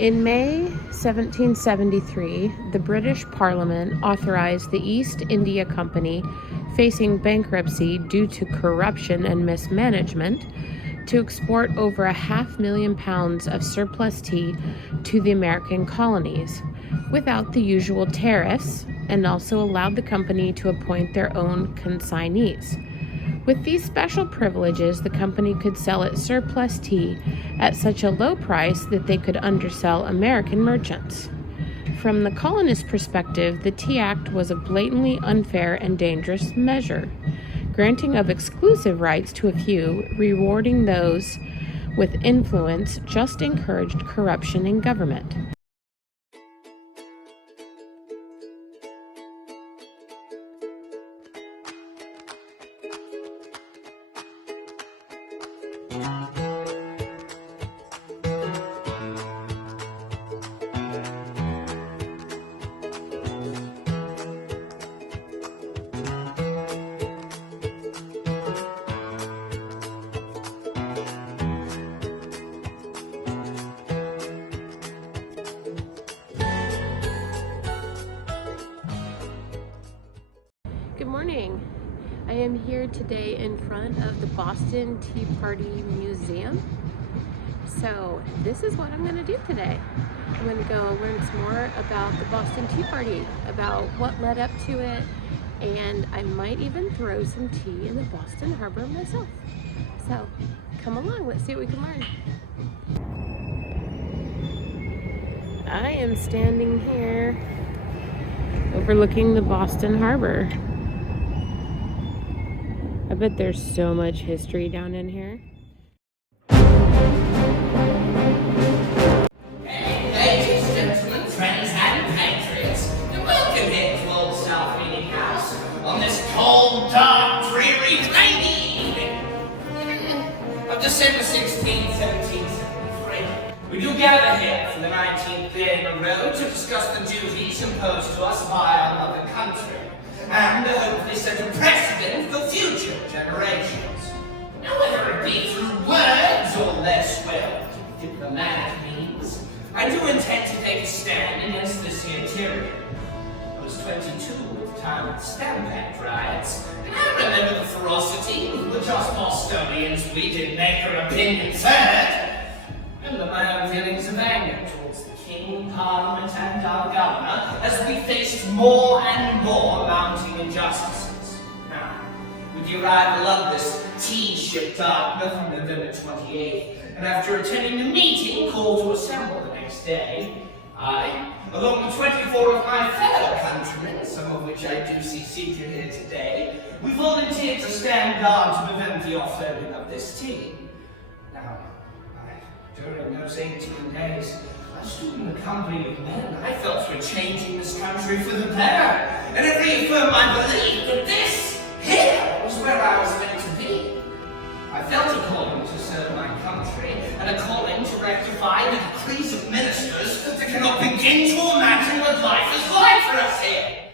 In May 1773, the British Parliament authorized the East India Company, facing bankruptcy due to corruption and mismanagement, to export over 500,000 pounds of surplus tea to the American colonies without the usual tariffs, and also allowed the company to appoint their own consignees. With these special privileges, the company could sell its surplus tea at such a low price that they could undersell American merchants. From the colonist perspective, the Tea Act was a blatantly unfair and dangerous measure, granting of exclusive rights to a few, rewarding those with influence, just encouraged corruption in government. Good morning. I am here today in front of the Boston Tea Party Museum. So this is what I'm going to do today. I'm going to go learn some more about the Boston Tea Party, about what led up to it, and I might even throw some tea in the Boston Harbor myself. So come along, let's see what we can learn. I am standing here overlooking the Boston Harbor. I bet there's so much history down in here. Hey, ladies, gentlemen, friends, and patriots, and welcome here to Old South Meeting House on this cold, dark, dreary, rainy evening of December 16, 1773. We do gather here for the 19th day in a row to discuss the duties imposed to us by our mother country, and hopefully set a precedent for future generations. Now, whether it be through words or less well diplomatic means, I do intend to take a stand against this here tyranny. I was 22 at the time of the Stamp Act riots, and I remember the ferocity with which us Bostonians, we did make our opinions heard. Remember my own feelings of anger towards the King, Parliament, and our Governor as we faced more and more mounting injustices. Now, with the arrival of this tea ship Dartmouth on November 28th, and after attending the meeting called to assemble the next day, I, along with 24 of my fellow countrymen, some of which I do see seated here today, we volunteered to stand guard to prevent the offloading of this tea. Now, during those 18 days, I stood in the company of men I felt were changing this country for the better, and it reaffirmed my belief that this here was where I was meant to be. I felt a calling to serve my country, and a calling to rectify the decrees of ministers that cannot begin to imagine what life is like for us here.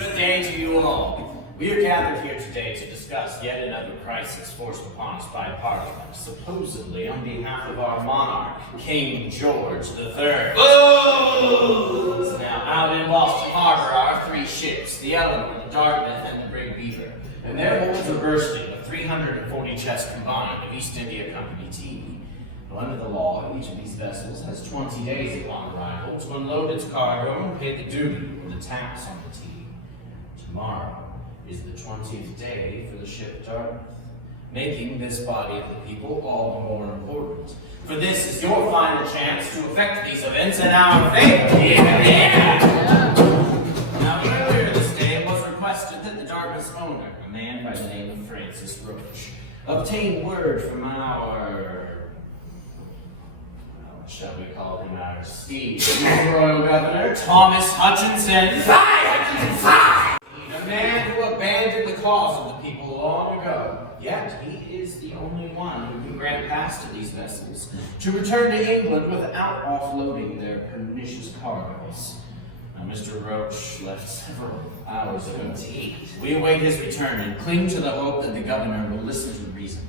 Good day to you all. We are gathered here today to discuss yet another crisis forced upon us by Parliament, supposedly on behalf of our monarch, King George III. Oh! Now, out in Boston Harbor are 3 ships, the Eleanor, the Dartmouth, and the Brig Beaver, and their holds are bursting with 340 chests combined of East India Company tea. Now, under the law, each of these vessels has 20 days upon arrival to unload its cargo and pay the duty or the tax on the tea. Tomorrow is the 20th day for the ship Dartmouth, making this body of the people all the more important. For this is your final chance to effect these events in our favor. Yeah. Now, earlier this day it was requested that the Dartmouth's owner, a man by the name of Francis Roach, obtain word from our, shall we call him our esteemed Royal Governor, Thomas Hutchinson. Fire! A man who abandoned the cause of the people long ago, yet he is the only one who can grant pass to these vessels to return to England without offloading their pernicious cargoes. Now, Mr. Roach left several hours ago. We await his return and cling to the hope that the governor will listen to reason.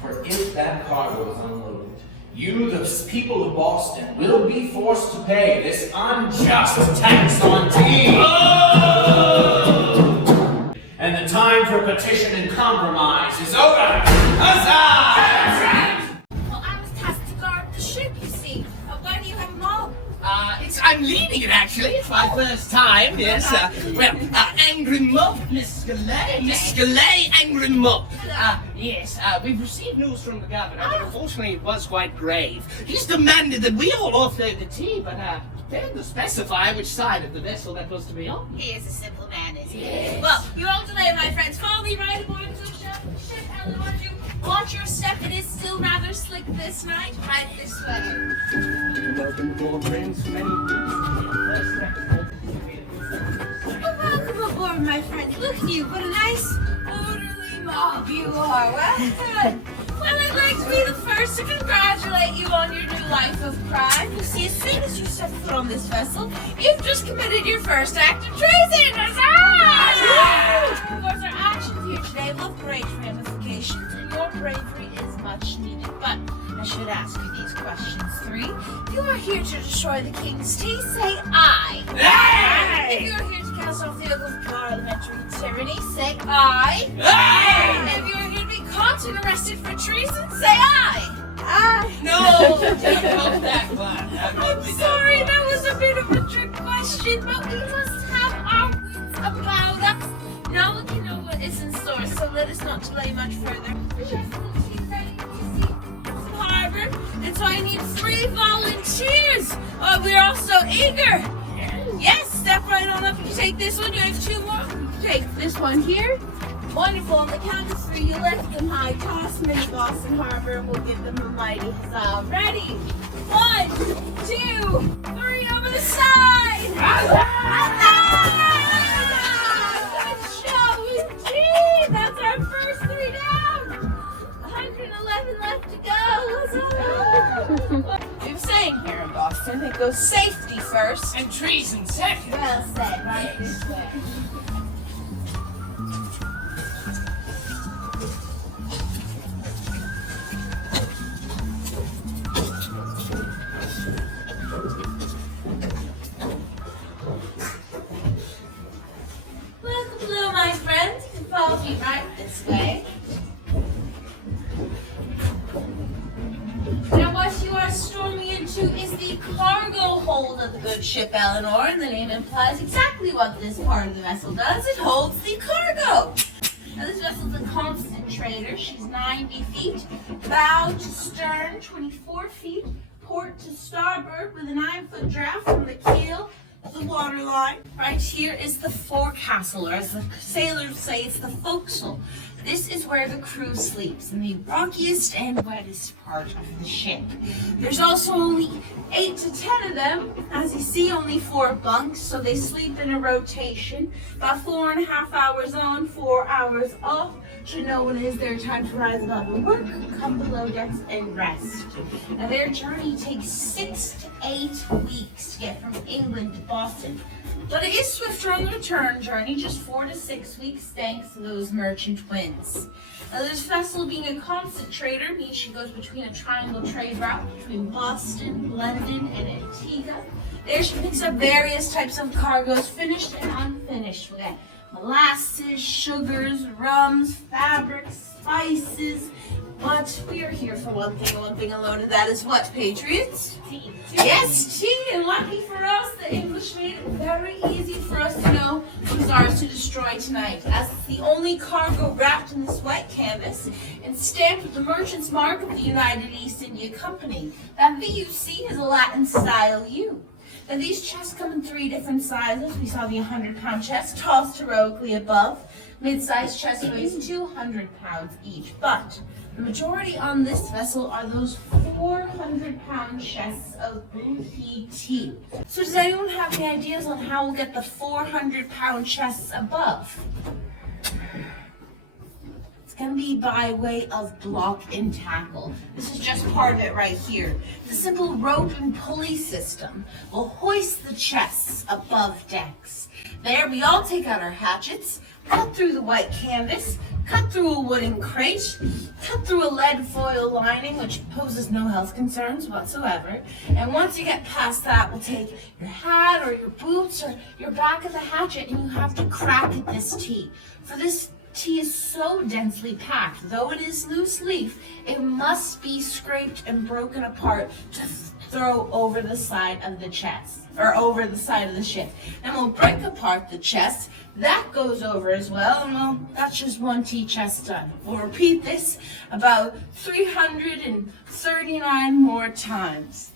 For if that cargo is unloaded, You, the people of Boston, will be forced to pay this unjust tax on tea. Oh! And the time for petition and compromise is over. Huzzah! Well, I was tasked to guard the ship, you see. Why do you have a mob? I'm leading it, actually. It's my first time, yes. Angry Mob, Miss Galay. Miss Galay, Angry Mob. Yes, we've received news from the governor, but unfortunately it was quite grave. He's demanded that we all offload the tea, but failed to specify which side of the vessel that was to be on. He is a simple man, is he? Yes. Well, you won't delay, my friends. Follow me right aboard the ship, Eleanor. Watch your step. It is still rather slick this night. Right this way. Welcome aboard, my friend. Look at you. What a nice, orderly mob you are. Well done. Well, I'd like to be the first to congratulate you on your new life of crime. You see, as soon as you step foot on this vessel, you've just committed your first act of treason. Huzzah! Of course, our actions here today will have great ramifications, and your bravery is much needed. But I should ask you these questions. 3. If you are here to destroy the king's tea, say aye. Aye! If you are here to cast off the yoke of parliamentary tyranny, say aye. Aye! If you are here to be caught and arrested for treason, say aye. Aye. No, don't go that one. I'm sorry, that was a bit of a trick question, but we must have our wits about us. Now that you know what is in store, so let us not delay much further. Harbor, and so I need 3 volunteers. We're all so eager. Yes, step right on up. You take this one. You have 2 more. Take this one here. Wonderful. On the count of 3, you lift them high, toss them into Boston Harbor, and we'll give them a mighty huzzah. Ready? 1, 2, 3, over the side. Good show indeed. That's our first 3 down. 111 left to go. We were saying here in Boston, it goes safety first. And treason second. Well said. Right this way. Welcome below, my friends. You can follow me right this way. Now, what you are storming into is the cargo hold of the good ship Eleanor, and the name implies exactly what this part of the vessel does. It holds the cargo. Now, this vessel's a constant trader. She's 90 feet, bow to stern, 24 feet, port to starboard with a 9-foot draft from the keel to the waterline. Right here is the forecastle, or as the sailors say, it's the forecastle. This is where the crew sleeps, in the rockiest and wettest part of the ship. There's also only 8 to 10 of them. As you see, only 4 bunks, so they sleep in a rotation. About 4.5 hours on, 4 hours off. Should know when it is their time to rise above and work, come below decks and rest. Now their journey takes 6 to 8 weeks to get from England to Boston. But it is swifter on the return journey, just 4 to 6 weeks thanks to those merchant winds. Now this vessel being a constant trader means she goes between a triangle trade route between Boston, London, and Antigua. There she picks up various types of cargoes, finished and unfinished. We got molasses, sugars, rums, fabrics, spices. But we are here for one thing and one thing alone, and that is what, Patriots? Tea. Yes, tea, and lucky for us, the English made it very easy for us to know what is ours to destroy tonight, as it's the only cargo wrapped in this white canvas and stamped with the merchant's mark of the United East India Company. That V you see is a Latin-style U. Now these chests come in 3 different sizes. We saw the 100-pound chest tossed heroically above. Mid-sized chest weighs 200 pounds each, but the majority on this vessel are those 400-pound chests of booty tea. So does anyone have any ideas on how we'll get the 400-pound chests above? going to be by way of block and tackle. This is just part of it right here. The simple rope and pulley system will hoist the chests above decks. There, we all take out our hatchets, cut through the white canvas, cut through a wooden crate, cut through a lead foil lining, which poses no health concerns whatsoever. And once you get past that, we'll take your hat or your boots or your back of the hatchet, and you have to crack at this tea. For this tea is so densely packed, though it is loose leaf, it must be scraped and broken apart to throw over the side of the chest, or over the side of the ship. And we'll break apart the chest. That goes over as well, and well, that's just one tea chest done. We'll repeat this about 339 more times.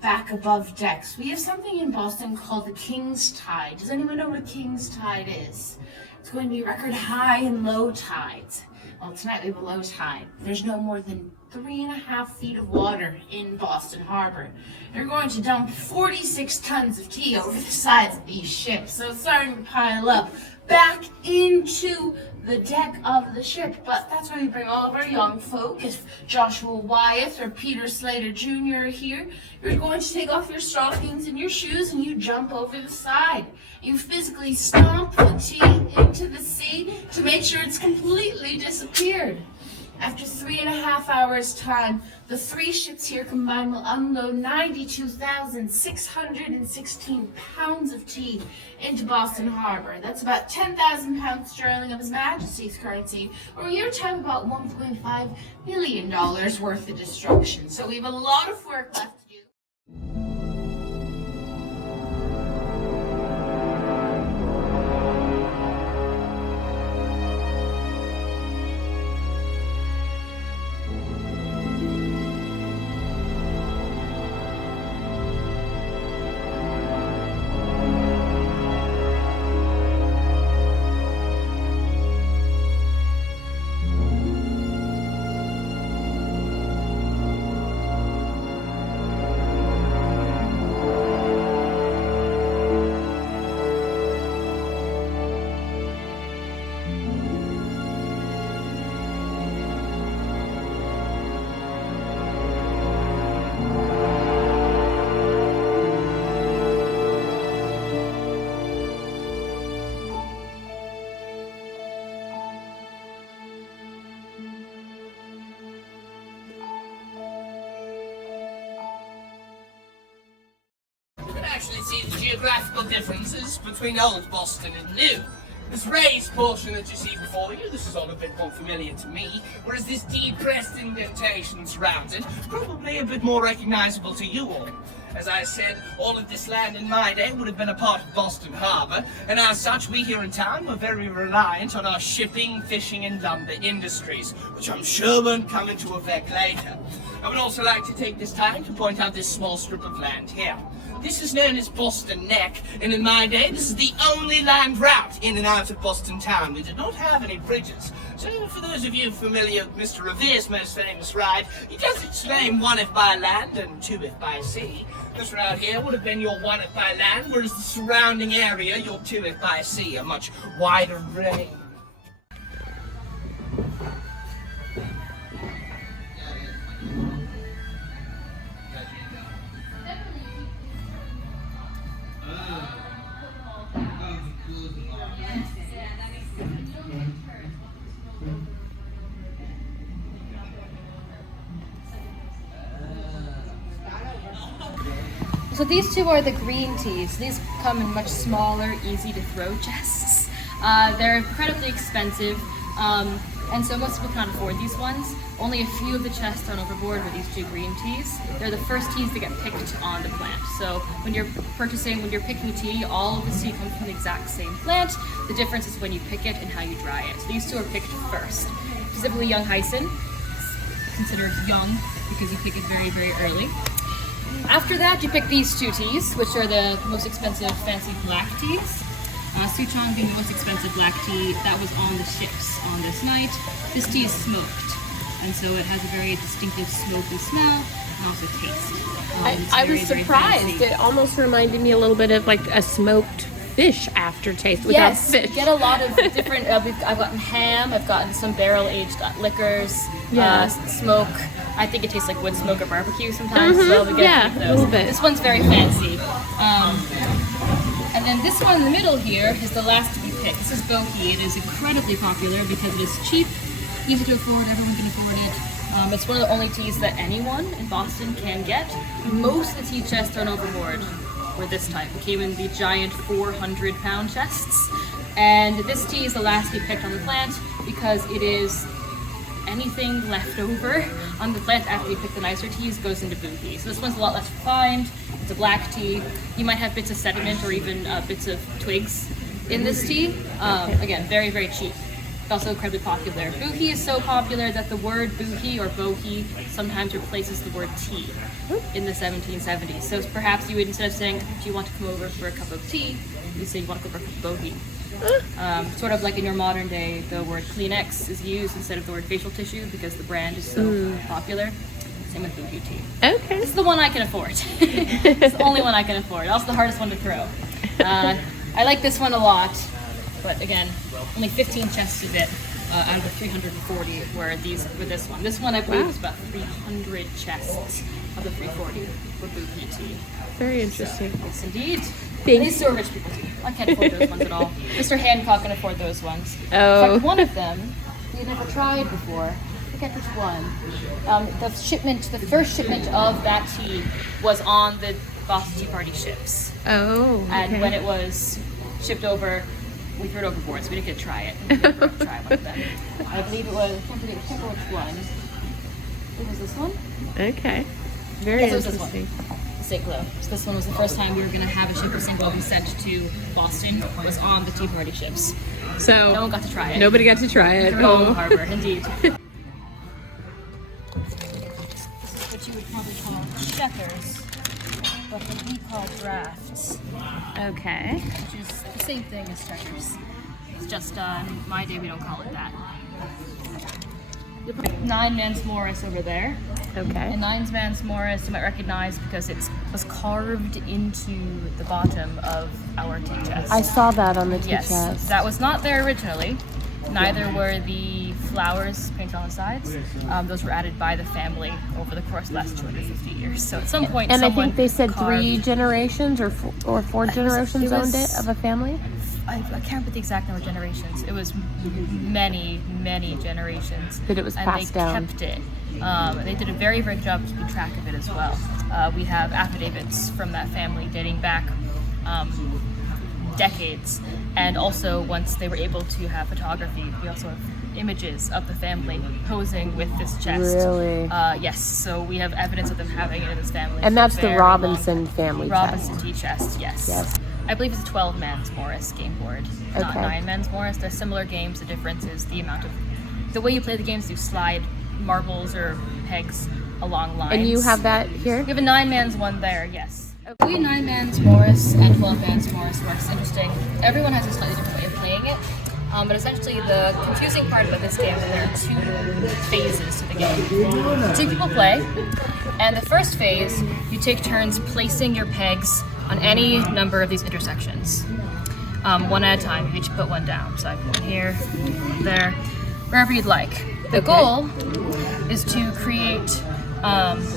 Back above decks, we have something in Boston called the King's Tide. Does anyone know what a King's Tide is? It's going to be record high and low tides. Well, tonight we have a low tide. There's no more than 3.5 feet of water in Boston Harbor. They're going to dump 46 tons of tea over the sides of these ships, so it's starting to pile up back into the deck of the ship. But that's why we bring all of our young folk. If Joshua Wyeth or Peter Slater Jr. are here, you're going to take off your stockings and your shoes and you jump over the side. You physically stomp the tea into the sea to make sure it's completely disappeared. After 3.5 hours time, the 3 ships here combined will unload 92,616 pounds of tea into Boston Harbor. That's about 10,000 pounds sterling of His Majesty's currency, or your time about $1.5 million worth of destruction. So we have a lot of work left to do. Actually see the geographical differences between old Boston and new. This raised portion that you see before you, this is all a bit more familiar to me, whereas this depressed indentation surrounds it, probably a bit more recognizable to you all. As I said, all of this land in my day would have been a part of Boston Harbor, and as such, we here in town were very reliant on our shipping, fishing, and lumber industries, which I'm sure won't come into effect later. I would also like to take this time to point out this small strip of land here. This is known as Boston Neck, and in my day, this is the only land route in and out of Boston town. We did not have any bridges. So for those of you familiar with Mr. Revere's most famous ride, he does explain 1 if by land and 2 if by sea. This route here would have been your 1 if by land, whereas the surrounding area, your 2 if by sea, a much wider range. So these two are the green teas. These come in much smaller, easy to throw chests. They're incredibly expensive, and so most people can't afford these ones. Only a few of the chests thrown overboard with these 2 green teas. They're the first teas to get picked on the plant. So when you're picking tea, all of the tea comes from the exact same plant. The difference is when you pick it and how you dry it. So these 2 are picked first. Specifically young hyson, considered young because you pick it very, very early. After that, you pick these 2 teas, which are the most expensive fancy black teas. Souchong being the most expensive black tea that was on the ships on this night. This tea is smoked, and so it has a very distinctive smoky smell and also taste. I was surprised. It almost reminded me a little bit of like a smoked fish aftertaste without Yes, fish. get a lot of different. I've gotten ham. I've gotten some barrel-aged liquors. Yeah. Smoke. I think it tastes like wood smoke or barbecue sometimes. So we get Yeah, a few a of those. little bit. This one's very fancy. And then this one in the middle here is the last to be picked. This is Boki. It is incredibly popular because it is cheap, easy to afford. Everyone can afford it. It's one of the only teas that anyone in Boston can get. Most of the tea chests thrown overboard were this type. It came in the giant 400-pound chests. And this tea is the last to be picked on the plant because it is anything left over on the plant after you pick the nicer teas goes into Boki. So this one's a lot less refined. It's a black tea. You might have bits of sediment or even bits of twigs in this tea. Again, very, very cheap. It's also incredibly popular. Boki is so popular that the word Boki or Boki sometimes replaces the word tea in the 1770s. So perhaps you would, instead of saying, do you want to come over for a cup of tea, you say you want to go for a cup of Boki. Sort of like in your modern day, the word Kleenex is used instead of the word facial tissue because the brand is so popular. Same with Boki tea. Okay. This is the one I can afford. It's the only one I can afford. Also the hardest one to throw. I like this one a lot, but again, only 15 chests of it out of the 340 were this one. This one I believe is about 300 chests of the 340 for Boki tea. Very interesting. So, yes, indeed. Thanks. These are rich people tea. I can't afford those ones at all. Mr. Hancock can afford those ones. Oh. In fact, one of them we've never tried before. I forget which one. The first shipment of that tea was on the Boston Tea Party ships. Oh, okay. And when it was shipped over, we threw it overboard, so we didn't get to try it. We didn't get to try one of them. I believe it was, I can't remember which one. It was this one? Okay. Very Yes, it was this one. interesting. St. Cloud. So this one was the first time we were going to have a ship of St. Cloud be sent to Boston, was on the Tea Party ships. So No one got to try it. nobody got to try it. Home Oh. harbor, indeed. This is what you would probably call checkers, but what we call drafts, Okay. which is the same thing as checkers. It's just in my day we don't call it that. 9 Man's Morris over there. Okay. And 9 Man's Morris you might recognize because it was carved into the bottom of our tea chest. I saw that on the tea Yes, chest. that was not there originally. Neither were the flowers painted on the sides. Those were added by the family over the course of the last 250 years. So at some point, And I someone think they said carved- 3 generations or 4 generations owned it of a family. I can't put the exact number of generations. It was many, many generations. That it was and passed they down. kept it. They did a very, very good job of keeping track of it as well. We have affidavits from that family dating back decades. And also, once they were able to have photography, we also have images of the family posing with this chest. Really? Yes. So we have evidence of them having it in this family. And for that's a the very Robinson long- family Robinson chest. tea chest, yes. Yes. I believe it's a 12 Man's Morris game board, not Okay. 9 Man's Morris. They're similar games. The difference is the amount of the way you play the games. You slide marbles or pegs along lines. And you have that here? We have a 9 Man's one there. Yes. The way 9 Man's Morris and 12 Man's Morris works interesting. Everyone has a slightly different way of playing it. But essentially, the confusing part about this game is there are 2 phases to the game. 2 people play, and the first phase, you take turns placing your pegs on any number of these intersections. One at a time. You each put one down. So I put one here, there, wherever you'd like. The goal is to create,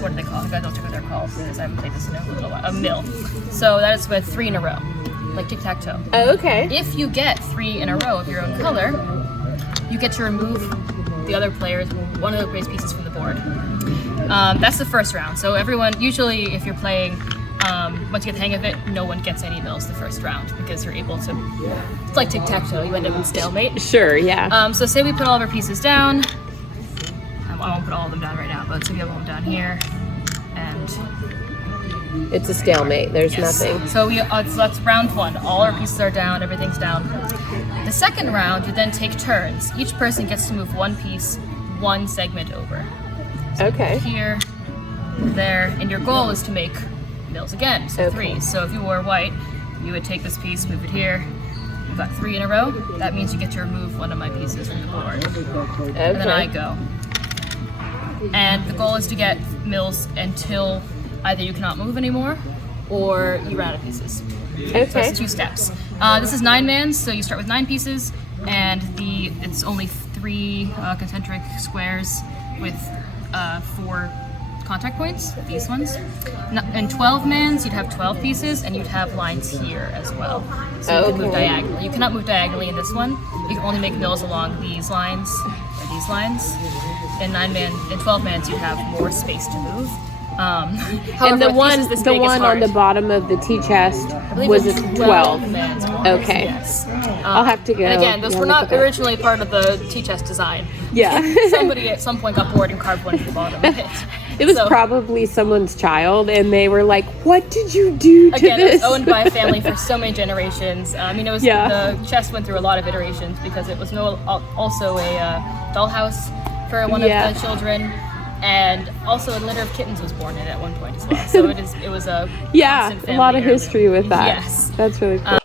what do they call it? I don't know what they're called because I haven't played this in a little while. A mill. So that is with 3 in a row, like tic-tac-toe. Oh, okay. If you get 3 in a row of your own color, you get to remove the other players, one of the players' pieces from the board. That's the first round. So everyone, usually if you're playing, once you get the hang of it, no one gets any mills the first round because you're able to, it's like tic-tac-toe, you end up in stalemate. Sure, yeah. So say we put all of our pieces down. I won't put all of them down right now, but say we have them down here, and It's a stalemate. There's yes. nothing. So so that's round 1. All our pieces are down, everything's down. The second round, you then take turns. Each person gets to move 1 piece, 1 segment over. Okay. Here, there, and your goal is to make mills again, so Okay. 3. So if you were white, you would take this piece, move it here. You've got 3 in a row. That means you get to remove one of my pieces from the board. And then I Okay. go. And the goal is to get mills until either you cannot move anymore or you run out of pieces. Okay. So it's 2 steps. This is 9 man, so you start with 9 pieces, and it's only 3 concentric squares with 4 contact points, these ones. In 12 mans, you'd have 12 pieces, and you'd have lines here as well. So you can move diagonally. You cannot move diagonally in this one. You can only make mills along these lines, or these lines. In 12 mans, you'd have more space to move. However, And the with one, pieces this the big, it's one on hard. the bottom of the tea chest I believe was a it's 12. mans. Okay. Yes. I'll have to go. And again, those yeah, were look not at that. originally part of the tea chest design. Yeah. Somebody at some point got bored and carved one at the bottom of it. It was So, probably someone's child, and they were like, "What did you do to again, it this?" was owned by a family for so many generations. It was Yeah. the chest went through a lot of iterations because it was also a dollhouse for one of the children, and also a litter of kittens was born in it at one point as well. So it was a Yeah, constant a lot family of history heirloom. with that. Yes. That's really cool.